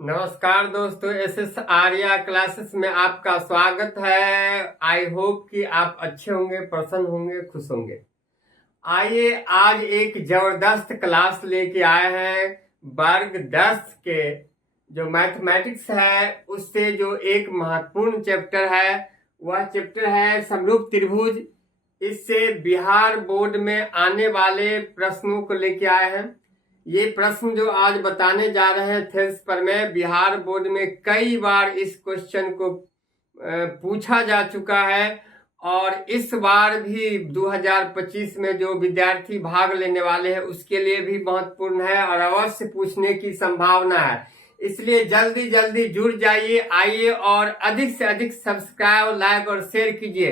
नमस्कार दोस्तों, SS Arya classes में आपका स्वागत है। आई होप कि आप अच्छे होंगे, प्रसन्न होंगे, खुश होंगे। आइए आज एक जबरदस्त क्लास लेके आए हैं। वर्ग 10 के जो मैथमेटिक्स है उससे जो एक महत्वपूर्ण चैप्टर है वह चैप्टर है समरूप त्रिभुज। इससे बिहार बोर्ड में आने वाले प्रश्नों को लेके आए हैं। ये प्रश्न जो आज बताने जा रहे हैं थेल्स पर में बिहार बोर्ड में कई बार इस क्वेश्चन को पूछा जा चुका है और इस बार भी 2025 में जो विद्यार्थी भाग लेने वाले हैं उसके लिए भी महत्वपूर्ण है और अवश्य पूछने की संभावना है। इसलिए जल्दी जल्दी जुड़ जाइए, आइए और अधिक से अधिक सब्सक्राइब, लाइक और शेयर कीजिए।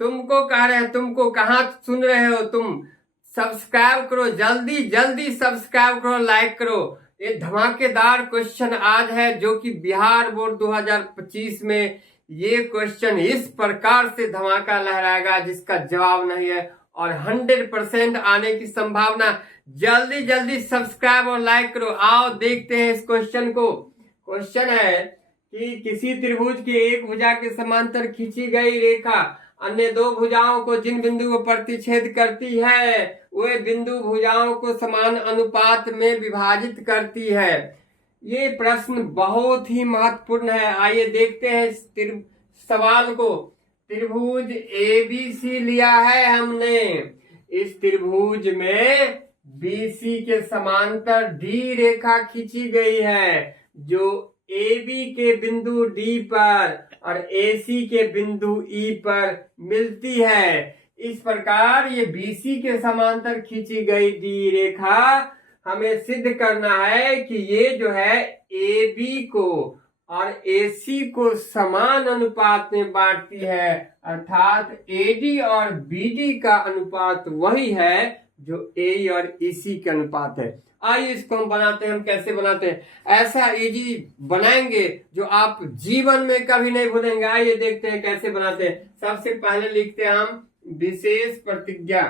तुमको कह रहे हैं, तुमको कहाँ सुन रहे हो तुम, सब्सक्राइब करो, जल्दी जल्दी सब्सक्राइब करो, लाइक करो। ये धमाकेदार क्वेश्चन आज है जो कि बिहार बोर्ड 2025 में ये क्वेश्चन इस प्रकार से धमाका लहराएगा जिसका जवाब नहीं है और 100% आने की संभावना। जल्दी जल्दी सब्सक्राइब और लाइक करो। आओ देखते हैं इस क्वेश्चन को। क्वेश्चन है कि किसी त्रिभुज के एक भुजा के समांतर खींची गई रेखा अन्य दो भुजाओं को जिन बिंदु को प्रतिच्छेद करती है वे बिंदु भुजाओं को समान अनुपात में विभाजित करती है। ये प्रश्न बहुत ही महत्वपूर्ण है। आइए देखते हैं इस सवाल को। त्रिभुज ABC लिया है हमने। इस त्रिभुज में BC के समांतर D रेखा खींची गई है जो AB के बिंदु D पर और AC के बिंदु E पर मिलती है। इस प्रकार ये BC के समांतर खींची गई D रेखा हमें सिद्ध करना है कि ये जो है AB को और AC को समान अनुपात में बांटती है, अर्थात AD और BD का अनुपात वही है जो AE और EC के अनुपात है। आइए इसको हम बनाते हैं। हम कैसे बनाते हैं, ऐसा इजी बनाएंगे जो आप जीवन में कभी नहीं भूलेंगे। आइए देखते हैं कैसे बनाते हैं। सबसे पहले लिखते हैं हम विशेष प्रतिज्ञा।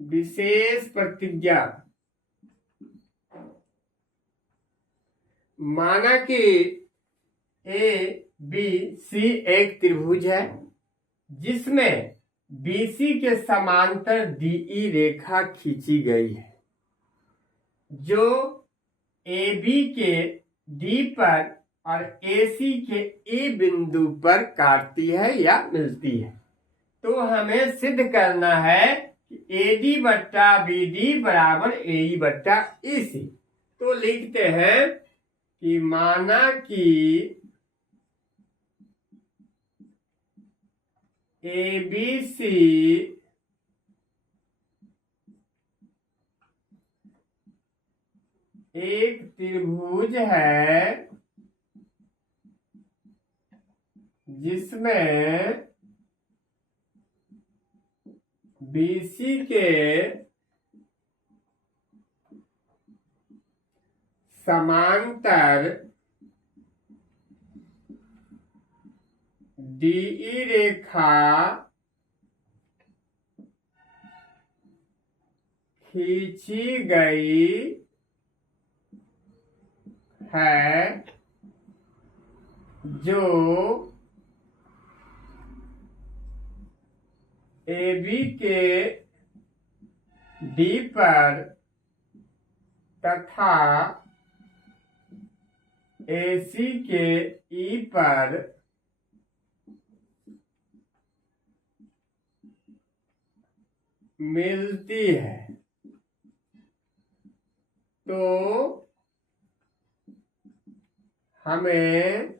विशेष प्रतिज्ञा माना कि ABC एक त्रिभुज है जिसमें BC के समांतर DE रेखा खींची गई है जो AB के D पर और AC के E बिंदु पर काटती है या मिलती है। तो हमें सिद्ध करना है कि AD बट्टा BD बराबर AE बट्टा EC। तो लिखते हैं कि माना कि ABC एक त्रिभुज है जिसमें BC के समांतर DE रेखा खींची गई है जो AB के D पर तथा AC के E पर मिलती है। तो हमें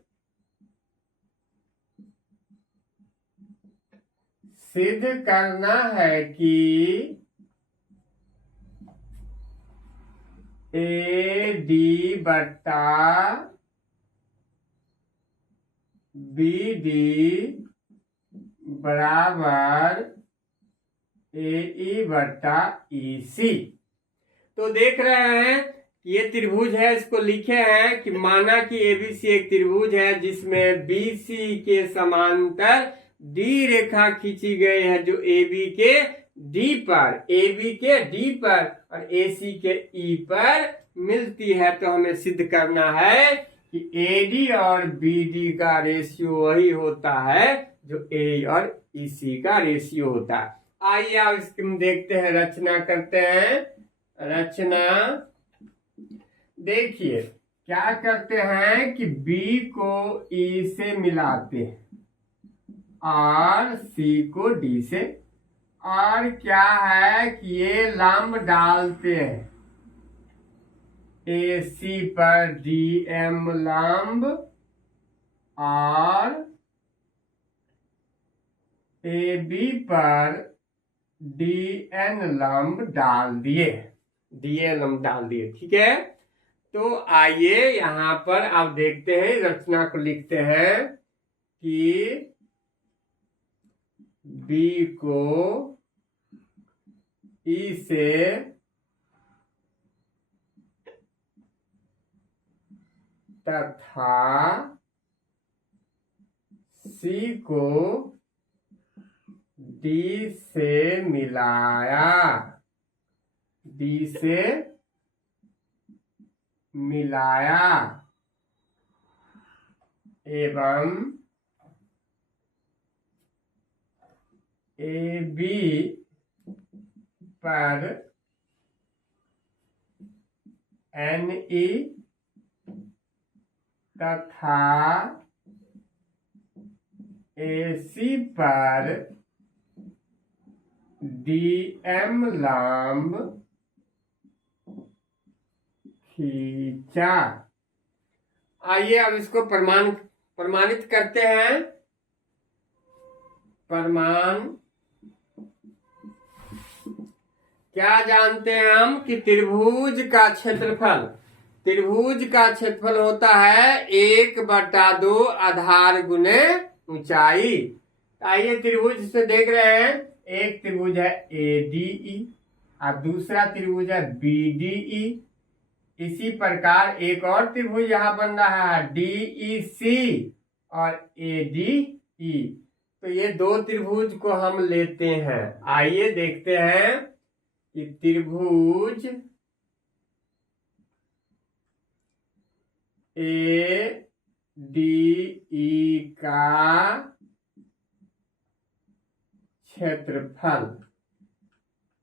सिद्ध करना है कि AD बट्टा BD बराबर AE बट्टा EC। तो देख रहे हैं ये त्रिभुज है, इसको लिखे हैं कि माना कि ABC एक त्रिभुज है जिसमें BC के समांतर D रेखा खींची गई है जो AB के डी पर, ए बी के डी पर और ए सी के ई पर मिलती है, तो हमें सिद्ध करना है कि ए डी और बी डी का रेशियो वही होता है जो ए और ई सी का रेशियो होता है। आइए अब इसकी हम देखते हैं, रचना करते हैं। रचना देखिए, क्या करते हैं कि बी को ई से मिलाते हैं और सी को डी से, और क्या है कि ये लंब डालते हैं ए सी पर डी एम लंब और ए बी पर डी एन लंब डाल दिए, ठीक है। तो आइए यहां पर आप देखते हैं, रचना को लिखते हैं कि बी को ई से तथा सी को डी से मिलाया एवं ए बी पर एन ई तथा ए सी पर डी एम लंब खींचा। आइए अब इसको प्रमाणित करते हैं। प्रमाण क्या जानते हैं हम कि त्रिभुज का क्षेत्रफल होता है 1/2 आधार गुने ऊंचाई। आइए त्रिभुज से देख रहे हैं, एक त्रिभुज है ADE और दूसरा त्रिभुज है BDE। इसी प्रकार एक और त्रिभुज यहाँ बन रहा है DEC और ADE। तो ये दो त्रिभुज को हम लेते हैं। आइए देखते हैं कि त्रिभुज ADE का क्षेत्रफल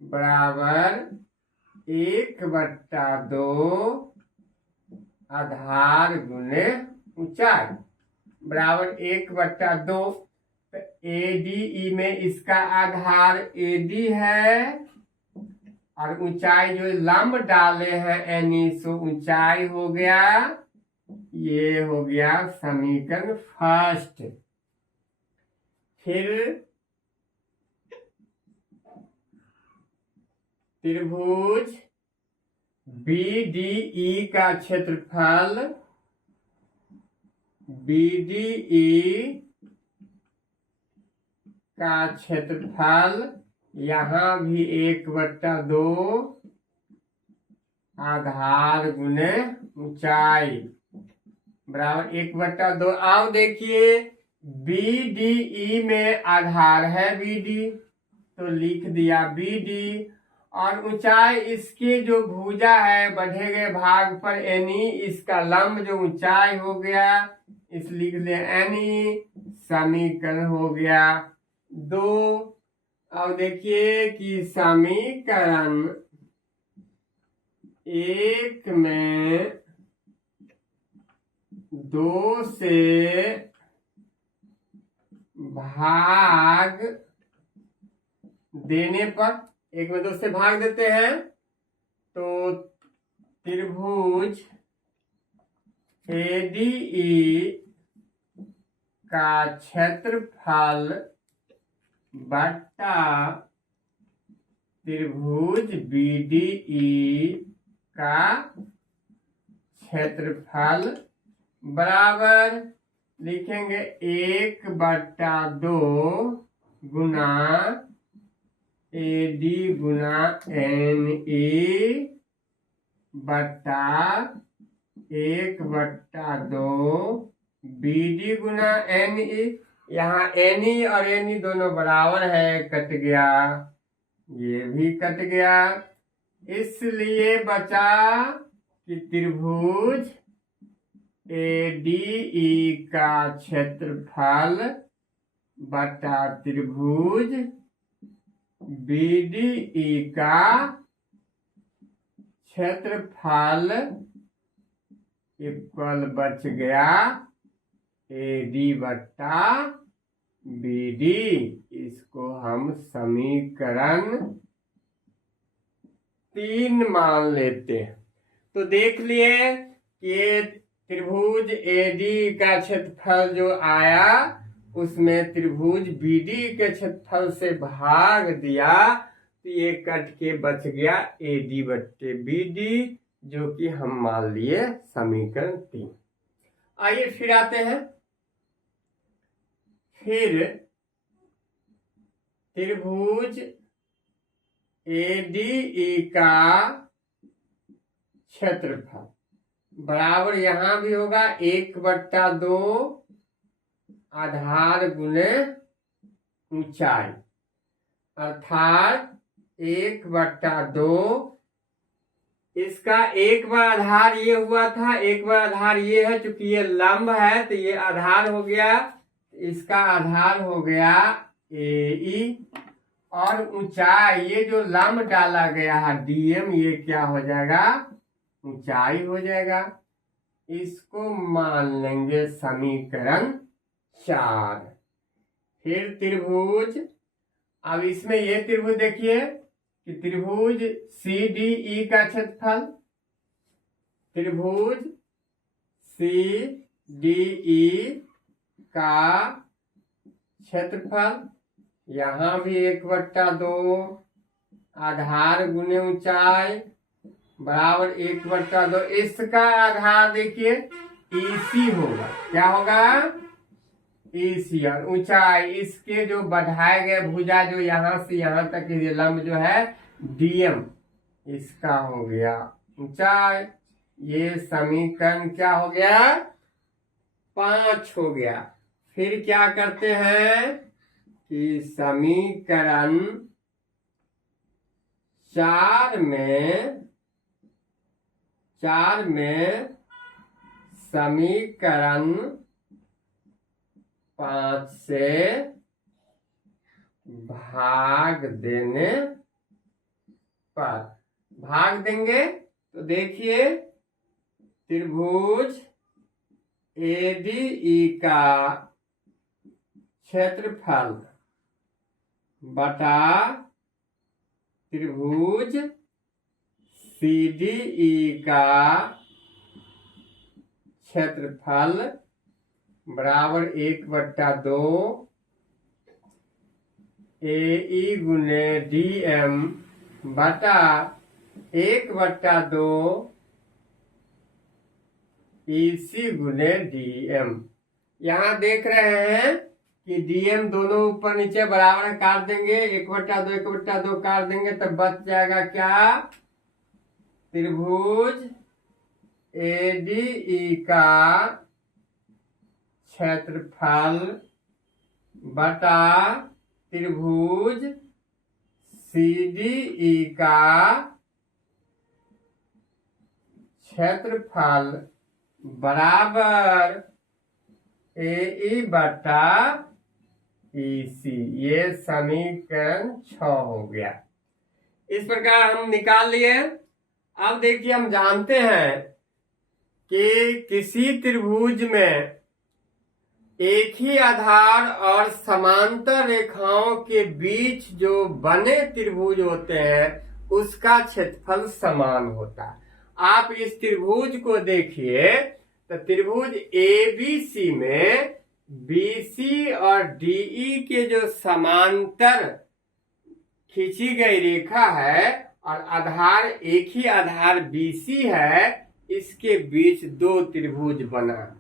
बराबर 1/2 आधार गुने ऊंचाई बराबर 1/2। तो ADE में इसका आधार AD है और ऊंचाई जो लंब डाले हैं NE, सो ऊंचाई हो गया, ये हो गया समीकरण फर्स्ट। फिर त्रिभुज BDE का क्षेत्रफल यहाँ भी 1/2 आधार गुने ऊंचाई बराबर 1/2। अब देखिए BDE में आधार है BD, तो लिख दिया BD, और ऊंचाई इसके जो भुजा है बढ़े गए भाग पर NE, इसका लंब जो ऊंचाई हो गया इस लिख लिया NE। समीकरण हो गया 2। अब देखिए कि समीकरण 1 में 2 से भाग देने पर, 1 में 2 से भाग देते हैं तो त्रिभुज ADE का क्षेत्रफल बट्टा त्रिभुज BDE का क्षेत्रफल बराबर लिखेंगे 1/2 गुना AD गुना NE बट्टा 1/2 BD गुना NE। यहाँ NE और NE दोनों बराबर है, कट गया। ये भी कट गया। इसलिए बचा कि त्रिभुज ADE का क्षेत्रफल बटा त्रिभुज BDE का क्षेत्रफल इक्वल बच गया AD बटा BD। इसको हम समीकरण 3 मान लेते हैं। तो देख लिए कि त्रिभुज AD का क्षेत्रफल जो आया उसमें त्रिभुज BD के क्षेत्रफल से भाग दिया तो ये कट के बच गया AD बट्टे BD, जो कि हम मान लिए समीकरण 3। आइए फिर आते हैं। फिर त्रिभुज ADE का क्षेत्रफल बराबर यहां भी होगा 1/2 आधार गुने ऊंचाई, अर्थात 1/2। इसका एक बार आधार ये हुआ था, एक बार आधार ये है, चूंकि ये लंब है तो ये आधार हो गया, इसका आधार हो गया AE, और ऊंचाई ये जो लंब डाला गया है DM, ये क्या हो जाएगा, ऊंचाई हो जाएगा। इसको मान लेंगे समीकरण 4। फिर त्रिभुज, अब इसमें ये त्रिभुज देखिए कि त्रिभुज CDE का क्षेत्रफल, त्रिभुज CDE का क्षेत्रफल यहां भी 1/2 आधार गुने ऊंचाई बराबर 1/2। इसका आधार देखिए EC होगा, क्या होगा, EC, और ऊंचाई इसके जो बढ़ाए गए भुजा जो यहां से यहां तक ये लंब जो है DM, इसका हो गया ऊंचाई। ये समीकरण क्या हो गया, 5 हो गया। फिर क्या करते हैं कि समीकरण 4 में समीकरण 5 से भाग देने पर, भाग देंगे तो देखिए त्रिभुज ADE का क्षेत्रफल बटा त्रिभुज CDE का क्षेत्रफल बराबर 1/2 AE गुने DM बटा 1/2 EC गुने DM। यहाँ देख रहे हैं कि DM दोनों ऊपर नीचे बराबर काट देंगे, 1/2 काट देंगे तब बच जाएगा क्या, त्रिभुज ADE का क्षेत्रफल बटा त्रिभुज CDE का क्षेत्रफल बराबर AE बटा EC। ये समीकरण 6 हो गया। इस प्रकार हम निकाल लिए। अब देखिए हम जानते हैं कि किसी त्रिभुज में एक ही आधार और समांतर रेखाओं के बीच जो बने त्रिभुज होते हैं उसका क्षेत्रफल समान होता है। आप इस त्रिभुज को देखिए तो त्रिभुज ABC में BC और DE के जो समांतर खींची गई रेखा है और आधार एक ही आधार BC है, इसके बीच 2 त्रिभुज बना।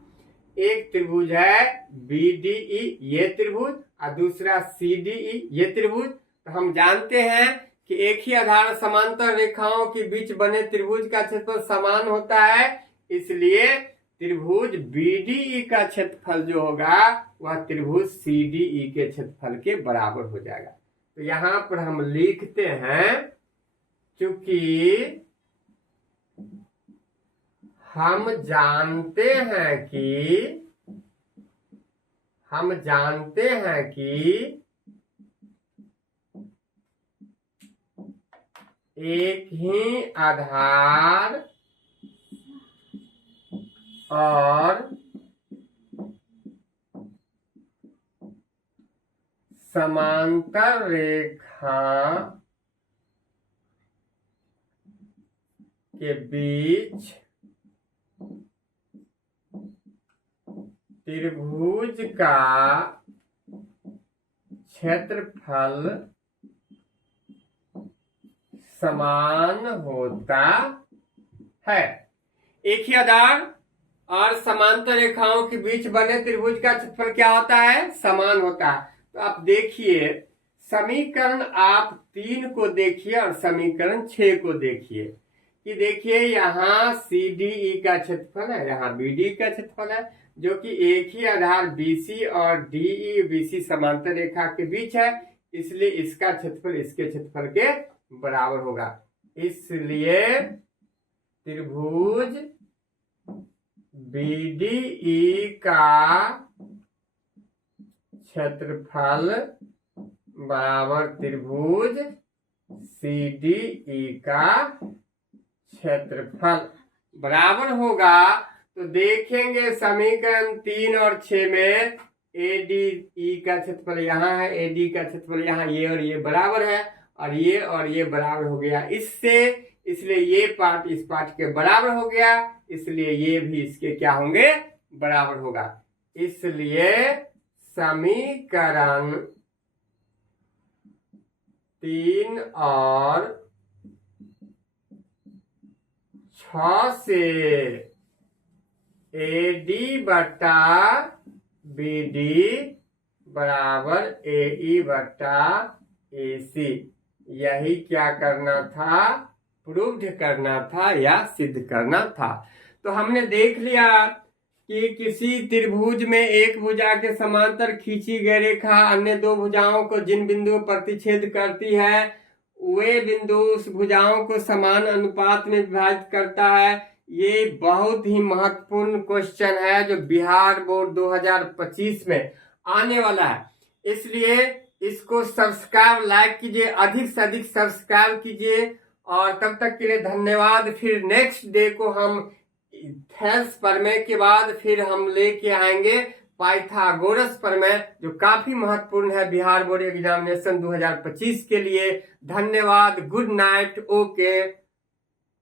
एक त्रिभुज है BDE ये त्रिभुज और दूसरा CDE ये त्रिभुज। तो हम जानते हैं कि एक ही आधार समांतर रेखाओं के बीच बने त्रिभुज का क्षेत्रफल समान होता है, इसलिए त्रिभुज BDE का क्षेत्रफल जो होगा वह त्रिभुज CDE के क्षेत्रफल के बराबर हो जाएगा। तो यहां पर हम लिखते हैं चूंकि हम जानते हैं कि एक ही आधार और समांतर रेखा के बीच त्रिभुज का क्षेत्रफल समान होता है। एक ही आधार और समांतर रेखाओं के बीच बने त्रिभुज का क्षेत्रफल क्या होता है? समान होता है। तो आप देखिए समीकरण आप 3 को देखिए और समीकरण 6 को देखिए कि देखिए यहाँ CDE का क्षेत्रफल है, यहाँ BD का क्षेत्रफल है, जो कि एक ही आधार BC और DE BC समांतर रेखा के बीच है, इसलिए इसका क्षेत्रफल इसके क्षेत्रफल के बराबर होगा। इसलिए त्रिभुज BDE का क्षेत्रफल बराबर त्रिभुज CDE का क्षेत्रफल बराबर होगा। तो देखेंगे समीकरण 3 और 6 में ADE का क्षेत्रफल यहाँ है, AD का क्षेत्रफल यहाँ, ये और ये बराबर है और ये बराबर हो गया इससे, इसलिए ये पार्ट इस पार्ट के बराबर हो गया, इसलिए ये भी इसके क्या होंगे? बराबर होगा। इसलिए समीकरण 3 और 6 से AD बटा BD बराबर AE बटा AC, यही क्या करना था? प्रूव्ड करना था या सिद्ध करना था। तो हमने देख लिया कि किसी त्रिभुज में एक भुजा के समांतर खींची गई रेखा अन्य 2 भुजाओं को जिन बिंदुओं पर प्रतिच्छेद करती है वे बिंदु उस भुजाओं को समान अनुपात में विभाजित करता है। ये बहुत ही महत्वपूर्ण क्वेश्चन है जो बिहार बोर्ड 2025 में आने वाला है, इसलिए इसको सब्सक्राइब लाइक कीजिए, अधिक से अधिक सब्सक्राइब कीजिए। और तब तक के लिए धन्यवाद। फिर नेक्स्ट डे को हम थेल्स प्रमेय के बाद फिर हम लेके आएंगे पाइथागोरस प्रमेय, जो काफी महत्वपूर्ण है बिहार बोर्ड एग्जामिनेशन 2025 के लिए। धन्यवाद। Good night. ओके।